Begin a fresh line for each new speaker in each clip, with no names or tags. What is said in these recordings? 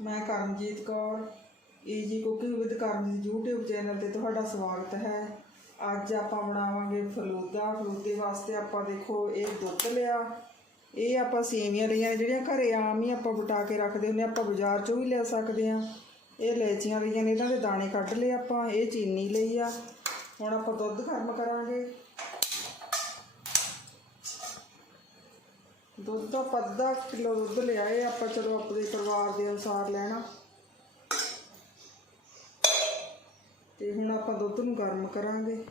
ਮੈਂ Karamjeet Kaur easy cooking with Karamjeet YouTube channel ਤੇ ਤੁਹਾਡਾ ਸਵਾਗਤ ਹੈ। ਅੱਜ ਆਪਾਂ ਬਣਾਵਾਂਗੇ ਫਲੂਦਾ। ਫਲੂਦੇ ਵਾਸਤੇ ਆਪਾਂ ਦੇਖੋ ਇਹ ਦੁੱਧ ਲਿਆ। ਇਹ ਆਪਾਂ ਸੇਵੀਆਂ ਲਈਆਂ ਨੇ ਜਿਹੜੀਆਂ ਘਰੇ ਆਮ ਹੀ ਆਪਾਂ ਬਟਾ ਕੇ ਰੱਖਦੇ ਹੁੰਦੇ ਹਾਂ, ਆਪਾਂ ਬਾਜ਼ਾਰ ਚੋਂ ਵੀ ਲੈ ਸਕਦੇ ਹਾਂ। ਇਹ ਲੈਚੀਆਂ ਲਈਆਂ ਨੇ ਇਹਨਾਂ ਦੇ ਦਾਣੇ ਕੱਢ ਲਏ ਆਪਾਂ ਇਹ ਚੀਨੀ ਲਈ ਆ। ਹੁਣ ਆਪਾਂ ਦੁੱਧ ਗਰਮ ਕਰਾਂਗੇ। ਦੁੱਧ ਦਾ ਅੱਧਾ ਕਿਲੋ ਦੁੱਧ ਲਿਆਏ, ਆਪਾਂ ਚਲੋ ਆਪਣੇ ਪਰਿਵਾਰ ਦੇ ਅਨੁਸਾਰ ਲੈਣਾ। ਤੇ ਹੁਣ ਆਪਾਂ ਦੁੱਧ ਨੂੰ ਗਰਮ ਕਰਾਂਗੇ।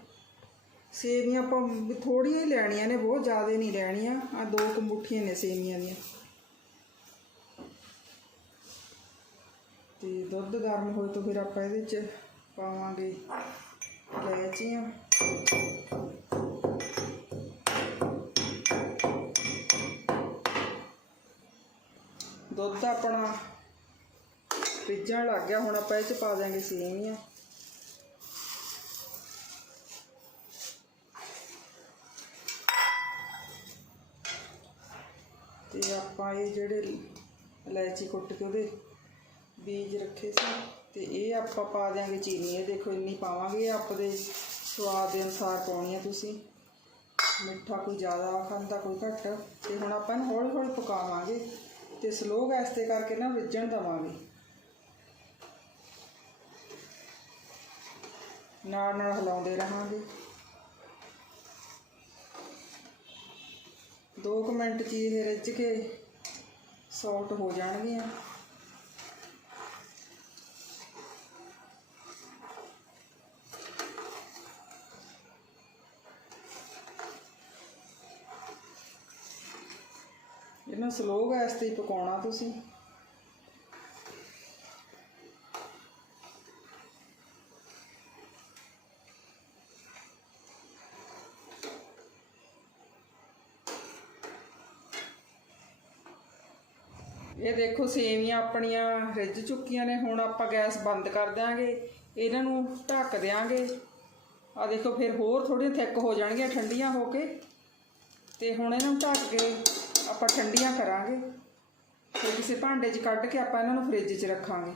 ਸੇਵੀਆਂ ਆਪਾਂ ਵੀ ਥੋੜੀਆਂ ਹੀ ਲੈਣੀਆਂ ਨੇ, ਬਹੁਤ ਜ਼ਿਆਦਾ ਨਹੀਂ ਲੈਣੀਆਂ। ਆ ਦੋ ਕੰਬੂਠੀਆਂ ਨੇ ਸੇਵੀਆਂ ਦੀਆਂ। ਤੇ ਦੁੱਧ ਗਰਮ ਹੋਏ ਤੋਂ ਫਿਰ ਆਪਾਂ ਇਹਦੇ ਚ ਪਾਵਾਂਗੇ ਇਲਾਇਚੀਆਂ ਦੁੱਧ ਆਪਣਾ ਰਿੱਝਣ ਲੱਗ ਗਿਆ, ਹੁਣ ਆਪਾਂ ਇਹ ਚ ਪਾ ਦਿਆਂਗੇ ਸੇਵੀਆਂ ਤੇ ਆਪਾਂ ਇਹ ਜਿਹੜੇ ਇਲਾਇਚੀ ਕੁੱਟ ਕੇ ਉਹਦੇ ਬੀਜ ਰੱਖੇ ਸੀ, ਤੇ ਇਹ ਆਪਾਂ ਪਾ ਦਿਆਂਗੇ ਚੀਨੀ। ਇਹ ਦੇਖੋ ਇੰਨੀ ਪਾਵਾਂਗੇ, ਇਹ ਆਪਦੇ ਸਵਾਦ ਦੇ ਅਨੁਸਾਰ ਪਾਉਣੀ ਆ ਤੁਸੀਂ। ਮਿੱਠਾ ਕੋਈ ਜ਼ਿਆਦਾ ਖਾਂਦਾ ਕੋਈ ਘੱਟ। ਤੇ ਹੁਣ ਆਪਾਂ ਇਹਨੂੰ ਹੌਲੀ ਹੌਲੀ ਪਕਾਵਾਂਗੇ। ਤੇ ਸਲੋ ਗੈਸ ਤੇ ਕਰਕੇ ਨਾ ਰਿੱਝਣ ਦਵਾਂਗੇ। ਨਾਲ ਨਾਲ ਹਿਲਾਉਂਦੇ ਰਹਾਂਗੇ। 2 ਮਿੰਟ ਚ ਇਹ ਰਿੱਝ ਕੇ ਸੌਫਟ ਹੋ ਜਾਣਗੀਆਂ। ਇਹਨੂੰ ਸਲੋ ਗੈਸ ਤੇ ਹੀ ਪਕਾਉਣਾ ਤੁਸੀਂ? ਇਹ ਦੇਖੋ ਸੇਵੀਆਂ ਆਪਣੀਆਂ ਰਿੱਝ ਚੁੱਕੀਆਂ ਨੇ, ਹੁਣ ਆਪਾਂ ਗੈਸ ਬੰਦ ਕਰ ਦਿਆਂਗੇ, ਇਹਨਾਂ ਨੂੰ ਢੱਕ ਦਿਆਂਗੇ। ਆ ਦੇਖੋ, ਫਿਰ ਹੋਰ ਥੋੜੀਆਂ ਥਿੱਕ ਹੋ ਜਾਣਗੀਆਂ ਠੰਡੀਆਂ ਹੋ ਕੇ। ਤੇ ਹੁਣ ਇਹਨਾਂ ਨੂੰ ਢੱਕ ਕੇ ਆਪਾਂ ਠੰਡੀਆਂ ਕਰਾਂਗੇ ਤੇ ਕਿਸੇ ਭਾਂਡੇ 'ਚ ਕੱਢ ਕੇ ਆਪਾਂ ਇਹਨਾਂ ਨੂੰ ਫ੍ਰਿਜ 'ਚ ਰੱਖਾਂਗੇ।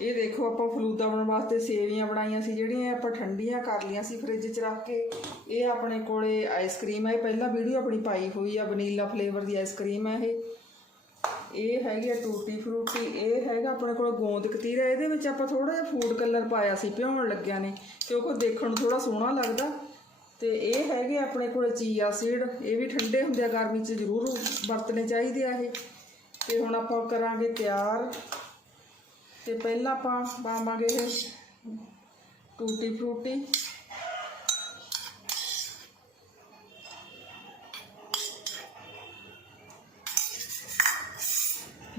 ਇਹ ਦੇਖੋ ਆਪਾਂ ਫਲੂਦਾ ਬਣਾਉਣ ਵਾਸਤੇ ਸੇਵੀਆਂ ਬਣਾਈਆਂ ਸੀ, ਜਿਹੜੀਆਂ ਆਪਾਂ ਠੰਡੀਆਂ ਕਰ ਲਈਆਂ ਸੀ ਫ੍ਰਿਜ 'ਚ ਰੱਖ ਕੇ। ਇਹ ਆਪਣੇ ਕੋਲੇ ਆਈਸਕ੍ਰੀਮ ਹੈ ਇਹ ਪਹਿਲਾਂ ਵੀਡੀਓ ਆਪਣੀ ਪਾਈ ਹੋਈ ਆ ਵਨੀਲਾ ਫਲੇਵਰ ਦੀ ਆਈਸਕ੍ਰੀਮ ਹੈ ਇਹ। ਇਹ ਹੈਗੀ ਆ ਟੂਟੀ ਫਰੂਟੀ, ਇਹ ਹੈਗਾ ਆਪਣੇ ਕੋਲ ਗੋਂਦ ਕਤੀਰਾ, ਇਹਦੇ ਵਿੱਚ ਆਪਾਂ ਥੋੜਾ ਜਿਹਾ ਫੂਡ ਕਲਰ ਪਾਇਆ ਸੀ, ਭਿਉਣ ਲੱਗਿਆ ਨੇ, ਕਿਉਂਕਿ ਉਹ ਦੇਖਣ ਨੂੰ ਥੋੜਾ ਸੋਹਣਾ ਲੱਗਦਾ। ਤੇ ਇਹ ਹੈਗੇ ਆਪਣੇ ਕੋਲ ਚੀਆ ਸੀਡ ਇਹ ਵੀ ਠੰਡੇ ਹੁੰਦੇ ਆ, ਗਰਮੀ 'ਚ ਜ਼ਰੂਰ ਵਰਤਣੇ ਚਾਹੀਦੇ ਆ ਇਹ। ਤੇ ਹੁਣ ਆਪਾਂ ਕਰਾਂਗੇ ਤਿਆਰ। ਤੇ ਪਹਿਲਾਂ ਆਪਾਂ ਪਾਵਾਂਗੇ ਇਹ ਟੂਟੀ ਫਰੂਟੀ।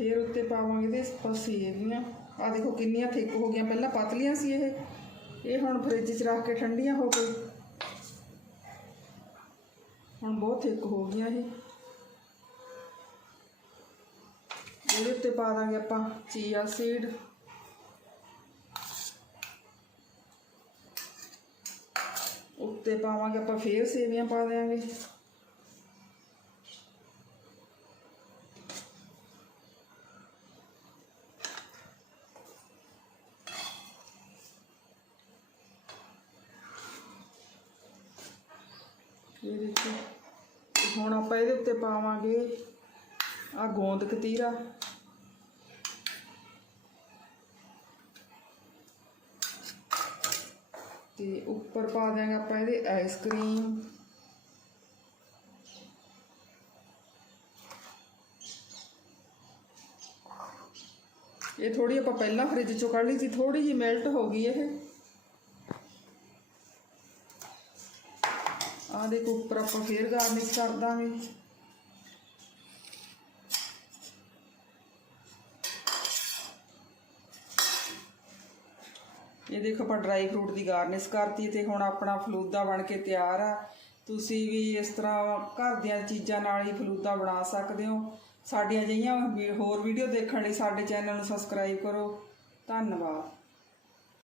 ਫੇਰ ਉੱਤੇ ਪਾਵਾਂਗੇ ਇਹਦੇ ਆਪਾਂ ਸੇਵੀਆਂ ਆ ਦੇਖੋ ਕਿੰਨੀਆਂ ਥਿੱਕ ਹੋ ਗਈਆਂ। ਪਹਿਲਾਂ ਪਤਲੀਆਂ ਸੀ ਇਹ। ਇਹ ਹੁਣ ਫ੍ਰਿਜ 'ਚ ਰੱਖ ਕੇ ਠੰਡੀਆਂ ਹੋ ਕੇ ਹੁਣ ਬਹੁਤ ਥਿੱਕ ਹੋ ਗਈਆਂ ਇਹ। ਇਹਦੇ ਉੱਤੇ ਪਾ ਦਾਂਗੇ ਆਪਾਂ ਚੀਆ ਸੀਡ। ਉੱਤੇ ਪਾਵਾਂਗੇ ਆਪਾਂ ਫੇਰ ਸੇਵੀਆਂ ਪਾ ਦਿਆਂਗੇ। ਇਹ ਦੇਖੋ। ਤੇ ਹੁਣ ਆਪਾਂ ਇਹਦੇ ਉੱਤੇ ਪਾਵਾਂਗੇ ਆ ਗੋਂਦ ਕਤੀਰਾ। ਤੇ ਉੱਪਰ ਪਾ ਦਿਆਂਗੇ ਆਪਾਂ ਇਹਦੇ ਆਈਸਕ੍ਰੀਮ ਇਹ ਥੋੜੀ ਆਪਾਂ ਪਹਿਲਾਂ ਫ੍ਰਿਜ ਚੋਂ ਕੱਢ ਲਈ ਸੀ ਥੋੜੀ ਜਿਹੀ ਮੈਲਟ ਹੋ ਗਈ ਇਹ। ਆ ਦੇਖੋ ਉੱਪਰ ਆਪਾਂ ਫੇਰ ਗਾਰਨਿਸ਼ ਕਰ ਦਾਂਗੇ। ਇਹ ਦੇਖੋ ਆਪਾਂ ਡਰਾਈ ਫਰੂਟ ਦੀ ਗਾਰਨਿਸ਼ ਕਰਤੀ ਤੇ ਹੁਣ ਆਪਣਾ ਫਲੂਦਾ ਬਣ ਕੇ ਤਿਆਰ ਆ। ਤੁਸੀਂ ਵੀ ਇਸ ਤਰ੍ਹਾਂ ਘਰ ਦੀਆਂ ਚੀਜ਼ਾਂ ਨਾਲ ਹੀ ਫਲੂਦਾ ਬਣਾ ਸਕਦੇ ਹੋ। ਸਾਡੀਆਂ ਜਿਹੀਆਂ ਵੀ ਹੋਰ ਵੀਡੀਓ ਦੇਖਣ ਲਈ ਸਾਡੇ ਚੈਨਲ ਨੂੰ ਸਬਸਕ੍ਰਾਈਬ ਕਰੋ। ਧੰਨਵਾਦ।